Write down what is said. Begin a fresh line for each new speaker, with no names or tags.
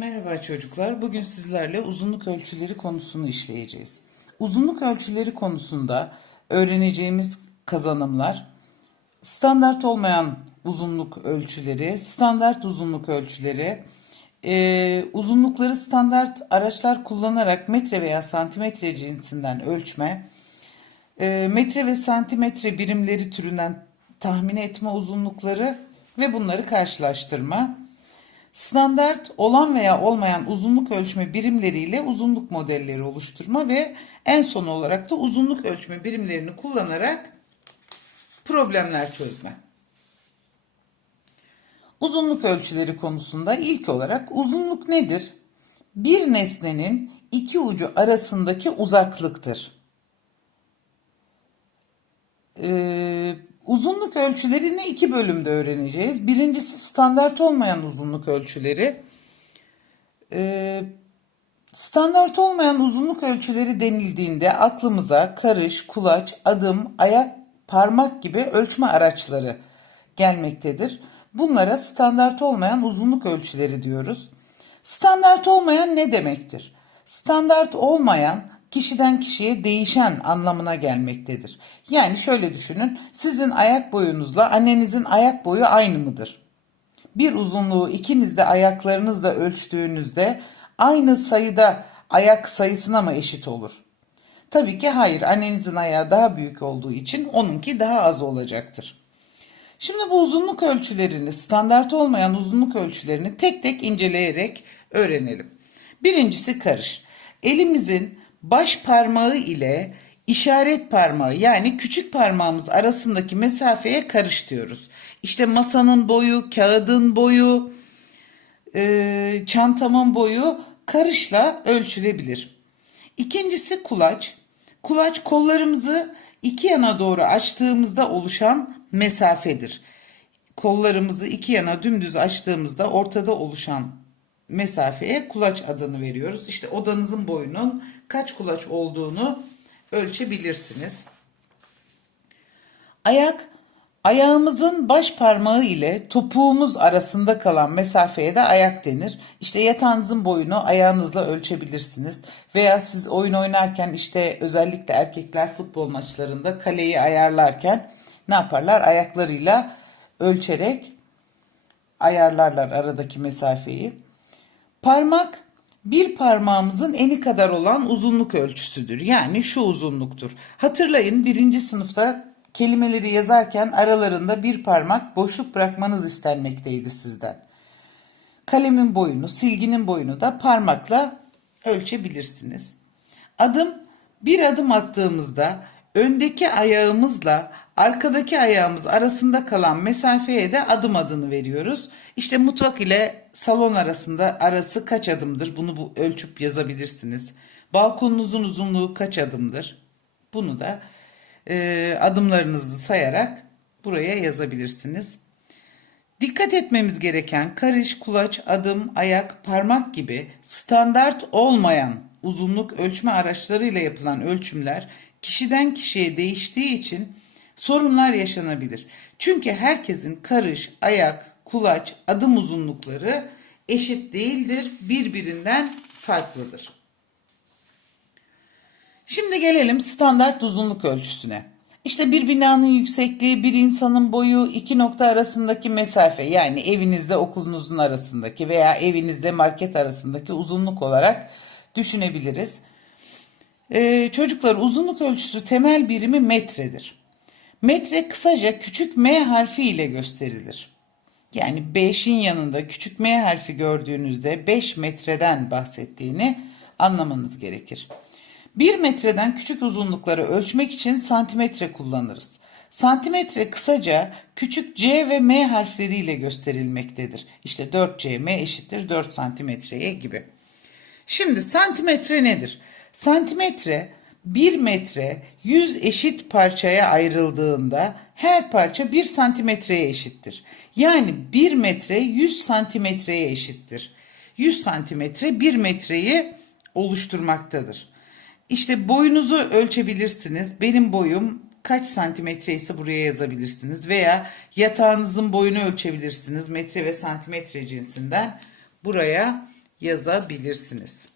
Merhaba çocuklar. Bugün sizlerle uzunluk ölçüleri konusunu işleyeceğiz. Uzunluk ölçüleri konusunda öğreneceğimiz kazanımlar standart olmayan uzunluk ölçüleri, standart uzunluk ölçüleri, e, uzunlukları standart araçlar kullanarak metre veya santimetre cinsinden ölçme, e, metre ve santimetre birimleri türünden tahmin etme uzunlukları ve bunları karşılaştırma, standart olan veya olmayan uzunluk ölçme birimleriyle uzunluk modelleri oluşturma ve en son olarak da uzunluk ölçme birimlerini kullanarak problemler çözme. Uzunluk ölçüleri konusunda ilk olarak uzunluk nedir? Bir nesnenin iki ucu arasındaki uzaklıktır. Ee, uzunluk ölçülerini iki bölümde öğreneceğiz. Birincisi standart olmayan uzunluk ölçüleri. Ee, standart olmayan uzunluk ölçüleri denildiğinde aklımıza karış, kulaç, adım, ayak, parmak gibi ölçme araçları gelmektedir. Bunlara standart olmayan uzunluk ölçüleri diyoruz. Standart olmayan ne demektir? Standart olmayan kişiden kişiye değişen anlamına gelmektedir. Yani şöyle düşünün, sizin ayak boyunuzla annenizin ayak boyu aynı mıdır? Bir uzunluğu ikiniz de ayaklarınızla ölçtüğünüzde aynı sayıda ayak sayısına mı eşit olur? Tabii ki hayır. Annenizin ayağı daha büyük olduğu için onunki daha az olacaktır. Şimdi bu uzunluk ölçülerini, standart olmayan uzunluk ölçülerini tek tek inceleyerek öğrenelim. Birincisi karış. Elimizin baş parmağı ile işaret parmağı yani küçük parmağımız arasındaki mesafeye karış diyoruz. İşte masanın boyu, kağıdın boyu, e, çantamın boyu karışla ölçülebilir. İkincisi kulaç. Kulaç kollarımızı iki yana doğru açtığımızda oluşan mesafedir. Kollarımızı iki yana dümdüz açtığımızda ortada oluşan mesafeye kulaç adını veriyoruz. İşte odanızın boyunun kaç kulaç olduğunu ölçebilirsiniz. Ayak Ayağımızın baş parmağı ile topuğumuz arasında kalan mesafeye de ayak denir. İşte yatağınızın boyunu ayağınızla ölçebilirsiniz. Veya siz oyun oynarken işte özellikle erkekler futbol maçlarında kaleyi ayarlarken ne yaparlar? Ayaklarıyla ölçerek ayarlarlar aradaki mesafeyi. Parmak bir parmağımızın eni kadar olan uzunluk ölçüsüdür. Yani şu uzunluktur. Hatırlayın birinci sınıfta kelimeleri yazarken aralarında bir parmak boşluk bırakmanız istenmekteydi sizden. Kalemin boyunu, silginin boyunu da parmakla ölçebilirsiniz. Adım bir adım attığımızda öndeki ayağımızla arkadaki ayağımız arasında kalan mesafeye de adım adını veriyoruz. İşte mutfak ile salon arasında arası kaç adımdır? Bunu bu ölçüp yazabilirsiniz. Balkonunuzun uzunluğu kaç adımdır? Bunu da e, adımlarınızı sayarak buraya yazabilirsiniz. Dikkat etmemiz gereken karış, kulaç, adım, ayak, parmak gibi standart olmayan uzunluk ölçme araçlarıyla yapılan ölçümler kişiden kişiye değiştiği için sorunlar yaşanabilir. Çünkü herkesin karış, ayak, kulaç, adım uzunlukları eşit değildir, birbirinden farklıdır. Şimdi gelelim standart uzunluk ölçüsüne. İşte bir binanın yüksekliği, bir insanın boyu, iki nokta arasındaki mesafe yani evinizde okulunuzun arasındaki veya evinizde market arasındaki uzunluk olarak düşünebiliriz. Ee, çocuklar uzunluk ölçüsü temel birimi metredir. Metre kısaca küçük m harfi ile gösterilir. Yani 5'in yanında küçük m harfi gördüğünüzde 5 metreden bahsettiğini anlamanız gerekir. 1 metreden küçük uzunlukları ölçmek için santimetre kullanırız. Santimetre kısaca küçük c ve m harfleriyle gösterilmektedir. İşte 4cm eşittir 4 santimetreye gibi. Şimdi santimetre nedir? Santimetre 1 metre 100 eşit parçaya ayrıldığında her parça 1 santimetreye eşittir. Yani 1 metre 100 santimetreye eşittir. 100 santimetre 1 metreyi oluşturmaktadır. İşte boyunuzu ölçebilirsiniz. Benim boyum kaç santimetre ise buraya yazabilirsiniz. Veya yatağınızın boyunu ölçebilirsiniz. Metre ve santimetre cinsinden buraya yazabilirsiniz.